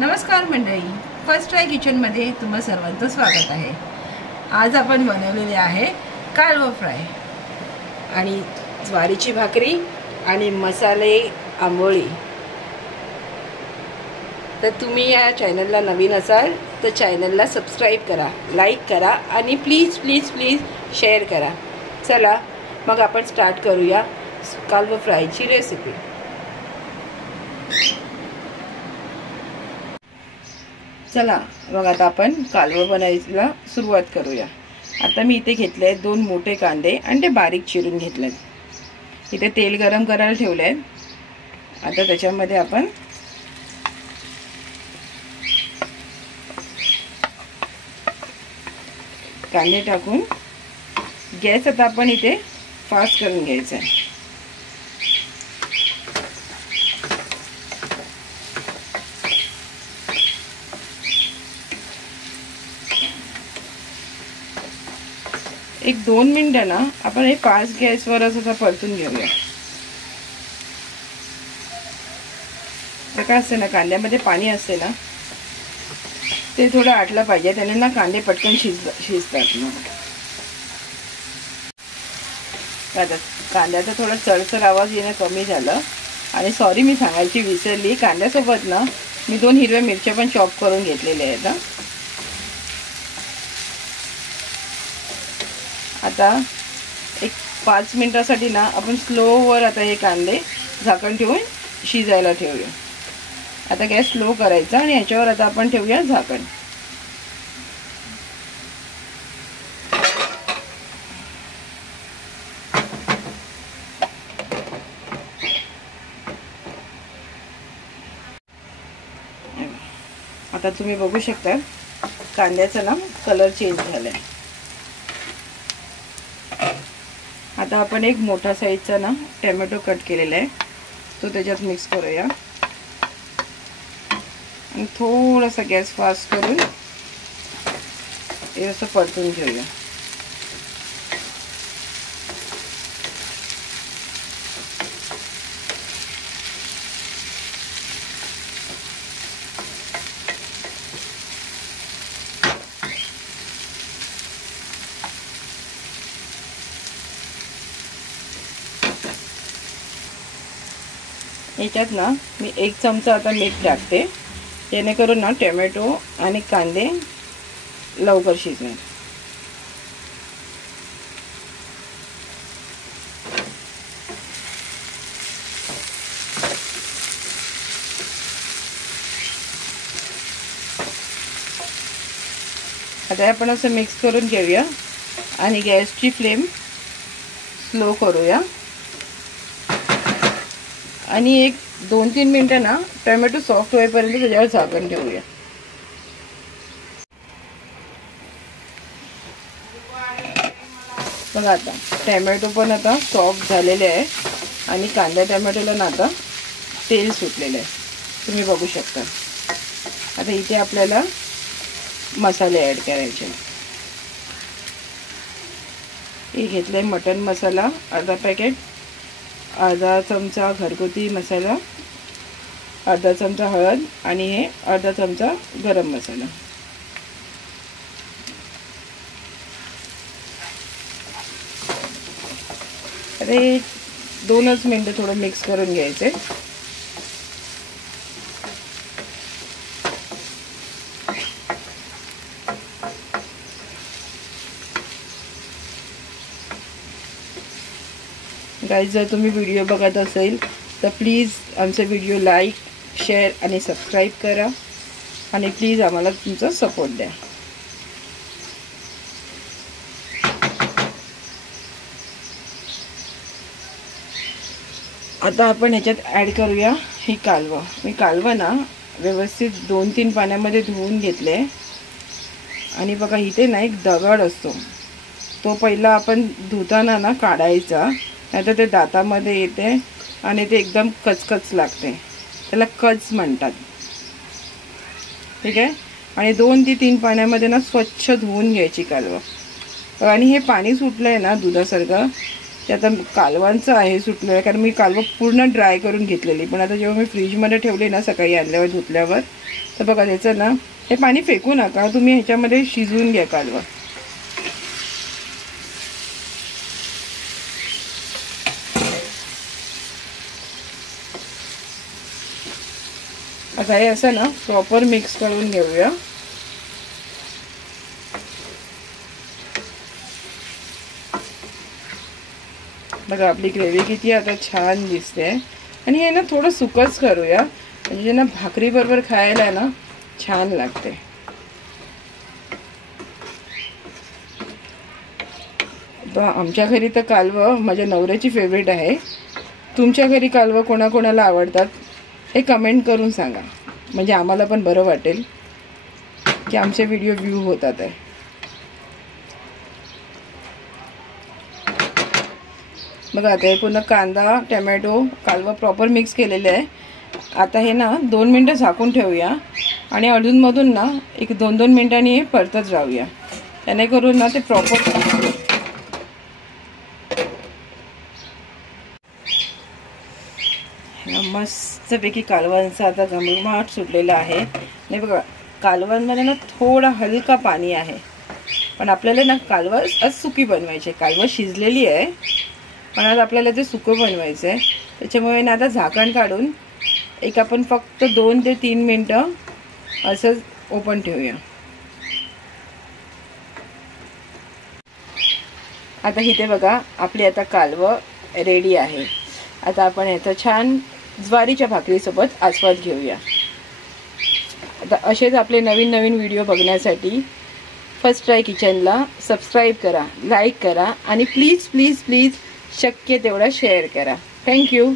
नमस्कार मंडळी, first try किचनमध्ये तुम्हा सर्वांचं स्वागत आहे। आज आपण बनवलेले आहे कालवा फ्राय आणि ज्वारीची भाकरी आणि मसाले आंबोळी। तर तुम्ही या चॅनलला नवीन असाल तर चॅनलला सबस्क्राइब करा, लाईक करा आणि प्लीज प्लीज प्लीज शेअर करा। चला मग आपण स्टार्ट करूया कालवा फ्रायची रेसिपी। चला मग आता आपण कालवा बनायला सुरुवात करूया। आता मी इथे घेतले 2 मोठे कांदे आणि ते बारीक चिरून घेतलेत। इथे तेल गरम करायला ठेवले। आता त्याच्यामध्ये आपण कांदे टाकून गॅस आता आपण इथे फास्ट करून घ्यायचा आहे। एक 2 मिनिटं ना आपण हे फास्ट गॅसवर असं परतून घेऊया। काय असते ना, कांद्यामध्ये पाणी असते ना, ते थोडं आटलं पाहिजे, त्याने ना कांदे पटकन शिजतात ना। आता कांद्याचा थोडा चळचळ आवाज येणं कमी झालं। आणि सॉरी, मी सांगायची विसरली, कांद्यासोबत ना मी 2 हिरव्या मिरच्या पण चॉप करून घेतलेल्या आहेत। आता एक 5 मिनिटासाठी ना आपण स्लोवर आता हे कांदे झाकण ठेवून शिजायला ठेवूया। आता गॅस स्लो करायचा आणि याच्यावर आता आपण ठेवूया झाकण। आता तुम्ही बघू शकता कांद्याचा ना कलर चेंज झालाय। आता आपण एक मोठा साईजचा ना टोमॅटो कट केलेला आहे, तो त्याच्यात मिक्स करूया आणि थोडासा गॅस फास्ट करून हे असं परतून घेऊया। याच्यात ना मी 1 चमचा आता मीठ टाकते, जेणेकरून ना टोमॅटो आणि कांदे लवकर शिजणार। आता आपण असं मिक्स करून घेऊया आणि गॅसची फ्लेम स्लो करूया आणि एक 2-3 मिनिटं ना टोमॅटो सॉफ्ट होईपर्यंत त्याच्यावर झाकण ठेवूया। बघा आता टोमॅटो पण आता सॉफ्ट झालेले आहे आणि कांदा टोमॅटोला ना आता तेल सुटलेलं आहे, तुम्ही बघू शकता। आता इथे आपल्याला मसाले ॲड करायचे। हे घेतले मटन मसाला अर्धा पॅकेट, अर्धा चमचा घरगुती मसाला, अर्धा चमचा हळद आणि हे अर्धा चमचा गरम मसाला। अरे 2च मिनिटं थोडं मिक्स करून घ्यायचे। गाइस, जर तुम्ही व्हिडिओ बघत असेल तर प्लीज आमचा व्हिडिओ लाईक, शेअर आणि सबस्क्राईब करा आणि प्लीज आम्हाला तुमचा सपोर्ट द्या। आता आपण ह्याच्यात ॲड करूया ही कालवा। मी कालवा ना व्यवस्थित 2-3 पाण्यामध्ये धुवून घेतले आणि बघा इथे ना एक दगड असतो, तो पहिला आपण धुताना ना काढायचा, नाहीतर ते दातामध्ये येते आणि ते एकदम कचकच लागते, त्याला कच म्हणतात। ठीक आहे, आणि 2 ते 3 पाण्यामध्ये ना स्वच्छ धुवून घ्यायची कालवा। आणि हे पाणी सुटलंय ना दुधासारखं, ते आता कालवांचं आहे सुटलं आहे, कारण मी कालवं पूर्ण ड्राय करून घेतलेली. पण आता जेव्हा मी फ्रीजमध्ये ठेवले ना सकाळी आणल्यावर धुतल्यावर, तर बघा त्याचं ना हे पाणी फेकू नका, तुम्ही ह्याच्यामध्ये शिजवून घ्या कालवं. आता हे असं ना प्रॉपर मिक्स करून घेऊया. बघा आपली ग्रेव्ही किती आता छान दिसते. आणि हे ना थोडं सुकंच करूया, म्हणजे ना भाकरी बरोबर खायला ना छान लागते. तर आमच्या घरी तर कालवं माझ्या नवऱ्याची फेवरेट आहे. तुमच्या घरी कालवं कोणाकोणाला आवडतात हे कमेंट करून सांगा, म्हणजे आम्हाला पण बरं वाटेल की आमचे व्हिडिओ व्ह्यू होतात आहे. बघा आता हे पुन्हा कांदा टमॅटो कालवं प्रॉपर मिक्स केलेले आहे. आता हे ना 2 मिनटं झाकून ठेवूया आणि अधूनमधून ना एक 2-2 मिनटांनी हे परतत राहूया, त्याने करून ना ते प्रॉपर मस्तपैकी कालवांचा आता घमघमाट सुटलेला आहे. आणि बघा कालवांमध्ये ना थोडा हलका पाणी आहे, पण आपल्याला ना कालवं आज सुकी बनवायची. कालवं शिजलेली आहे पण आज आपल्याला ते सुकं बनवायचं आहे. त्याच्यामुळे ना आता झाकण काढून एक आपण फक्त 2 ते 3 मिनटं असंच ओपन ठेवूया. आता इथे बघा आपली आता कालवं रेडी आहे. आता आपण याचा छान ज्वारीच्या भाकरीसोबत आस्वाद घेऊया. आता असेच आपले नवीन नवीन व्हिडिओ बघण्यासाठी फर्स्ट ट्राय किचनला सबस्क्राईब करा, लाईक करा आणि प्लीज प्लीज प्लीज शक्य तेवढा शेअर करा. थँक्यू.